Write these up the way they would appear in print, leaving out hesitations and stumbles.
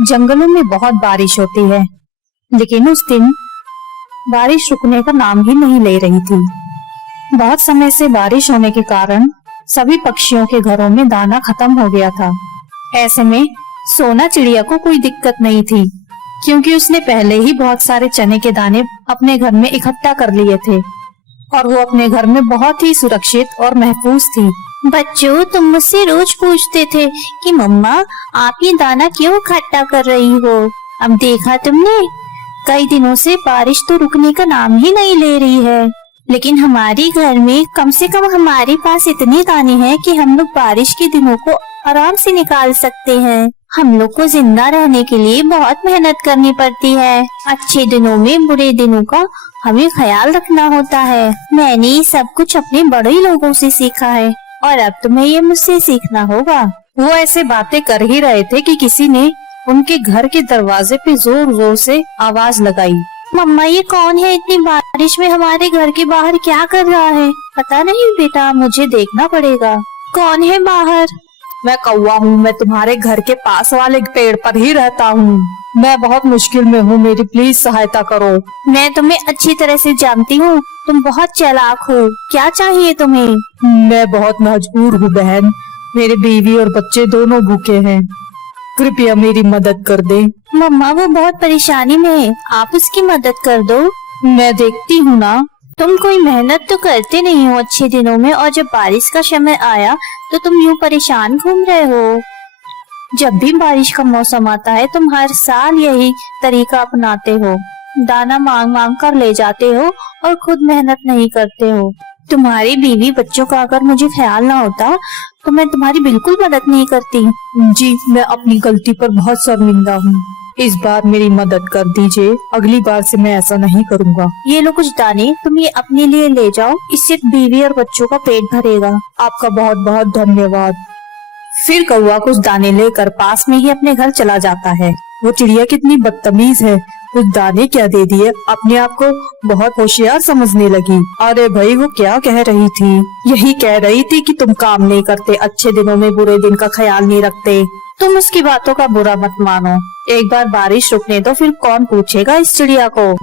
जंगलों में बहुत बारिश होती है, लेकिन उस दिन बारिश रुकने का नाम ही नहीं ले रही थी। बहुत समय से बारिश होने के कारण सभी पक्षियों के घरों में दाना खत्म हो गया था। ऐसे में सोना चिड़िया को कोई दिक्कत नहीं थी, क्योंकि उसने पहले ही बहुत सारे चने के दाने अपने घर में इकट्ठा कर लिए थे और वो अपने घर में बहुत ही सुरक्षित और महफूज थी। बच्चों, तुम मुझसे रोज पूछते थे कि मम्मा आप ये दाना क्यों इकट्ठा कर रही हो। अब देखा तुमने, कई दिनों से बारिश तो रुकने का नाम ही नहीं ले रही है, लेकिन हमारे घर में कम से कम हमारे पास इतने दाने हैं कि हम लोग बारिश के दिनों को आराम से निकाल सकते हैं। हम लोग को जिंदा रहने के लिए बहुत मेहनत करनी पड़ती है। अच्छे दिनों में बुरे दिनों का हमें ख्याल रखना होता है। मैंने ये सब कुछ अपने बड़े लोगों से सीखा है और अब तुम्हें ये मुझसे सीखना होगा। वो ऐसे बातें कर ही रहे थे कि किसी ने उनके घर के दरवाजे पे जोर जोर से आवाज लगाई। मम्मा, ये कौन है इतनी बारिश में हमारे घर के बाहर क्या कर रहा है? पता नहीं बेटा, मुझे देखना पड़ेगा। कौन है बाहर? मैं कौवा हूँ। मैं तुम्हारे घर के पास वाले पेड़ पर ही रहता हूँ। मैं बहुत मुश्किल में हूँ, मेरी प्लीज सहायता करो। मैं तुम्हें अच्छी तरह से जानती हूँ, तुम बहुत चालाक हो। क्या चाहिए तुम्हें? मैं बहुत मजबूर हूँ बहन, मेरे बीवी और बच्चे दोनों भूखे हैं, कृपया मेरी मदद कर दे। मम्मा, वो बहुत परेशानी में है, आप उसकी मदद कर दो। मैं देखती हूँ ना। तुम कोई मेहनत तो करते नहीं हो अच्छे दिनों में, और जब बारिश का समय आया तो तुम यूँ परेशान घूम रहे हो। जब भी बारिश का मौसम आता है तुम हर साल यही तरीका अपनाते हो, दाना मांग मांग कर ले जाते हो और खुद मेहनत नहीं करते हो। तुम्हारी बीवी बच्चों का अगर मुझे ख्याल ना होता तो मैं तुम्हारी बिल्कुल मदद नहीं करती। जी, मैं अपनी गलती पर बहुत शर्मिंदा हूँ, इस बार मेरी मदद कर दीजिए, अगली बार से मैं ऐसा नहीं करूँगा। ये लो कुछ दाने, तुम ये अपने लिए ले जाओ, इससे बीवी और बच्चों का पेट भरेगा। आपका बहुत बहुत धन्यवाद। फिर कौवा कुछ दाने लेकर पास में ही अपने घर चला जाता है। वो चिड़िया कितनी बदतमीज है, कुछ दाने क्या दे दिए, अपने आप को बहुत होशियार समझने लगी। अरे भाई, वो क्या कह रही थी? यही कह रही थी कि तुम काम नहीं करते, अच्छे दिनों में बुरे दिन का ख्याल नहीं रखते। तुम उसकी बातों का बुरा मत मानो, एक बार बारिश रुकने दो, फिर कौन पूछेगा इस चिड़िया को।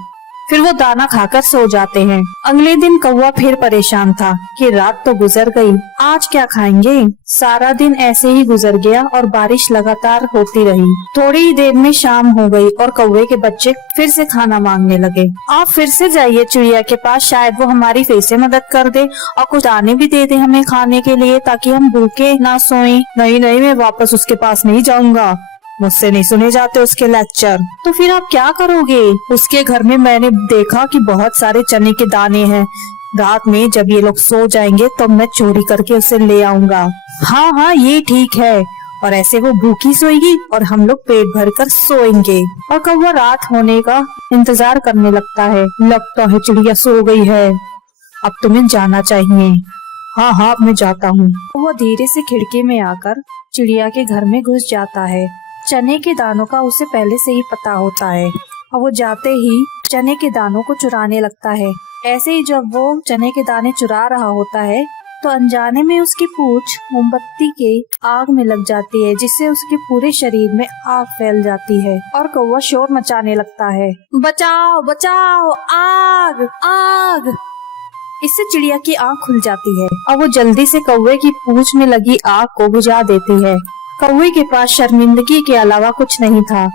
फिर वो दाना खाकर सो जाते हैं। अगले दिन कौवा फिर परेशान था कि रात तो गुजर गई, आज क्या खाएंगे। सारा दिन ऐसे ही गुजर गया और बारिश लगातार होती रही। थोड़ी ही देर में शाम हो गई और कौवे के बच्चे फिर से खाना मांगने लगे। आप फिर से जाइए चिड़िया के पास, शायद वो हमारी फिर से मदद कर दे और कुछ दाने भी दे दे हमें खाने के लिए, ताकि हम भूखे ना सोएं। नहीं नहीं, मैं वापस उसके पास नहीं जाऊंगा, मुझसे नहीं सुने जाते उसके लेक्चर। तो फिर आप क्या करोगे? उसके घर में मैंने देखा कि बहुत सारे चने के दाने हैं, रात में जब ये लोग सो जाएंगे तो मैं चोरी करके उसे ले आऊंगा। हाँ हाँ, ये ठीक है। और ऐसे वो भूखी सोएगी और हम लोग पेट भर कर सोएंगे। और कौवा रात होने का इंतजार करने लगता है। लगता है चिड़िया सो गई है, अब तुम्हें जाना चाहिए। हाँ हाँ, मैं जाता हूँ। वो धीरे से खिड़की में आकर चिड़िया के घर में घुस जाता है। चने के दानों का उसे पहले से ही पता होता है और वो जाते ही चने के दानों को चुराने लगता है। ऐसे ही जब वो चने के दाने चुरा रहा होता है तो अनजाने में उसकी पूंछ मोमबत्ती के आग में लग जाती है, जिससे उसके पूरे शरीर में आग फैल जाती है और कौवा शोर मचाने लगता है, बचाओ बचाओ, आग आग। इससे चिड़िया की आँख खुल जाती है और वो जल्दी से कौवे की पूंछ में लगी आग को बुझा देती है। कौवे के पास शर्मिंदगी के अलावा कुछ नहीं था,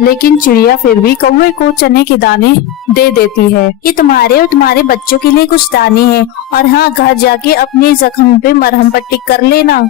लेकिन चिड़िया फिर भी कौवे को चने के दाने दे देती है। ये तुम्हारे और तुम्हारे बच्चों के लिए कुछ दाने हैं, और हाँ, घर जाके अपने जख्म पे मरहम पट्टी कर लेना।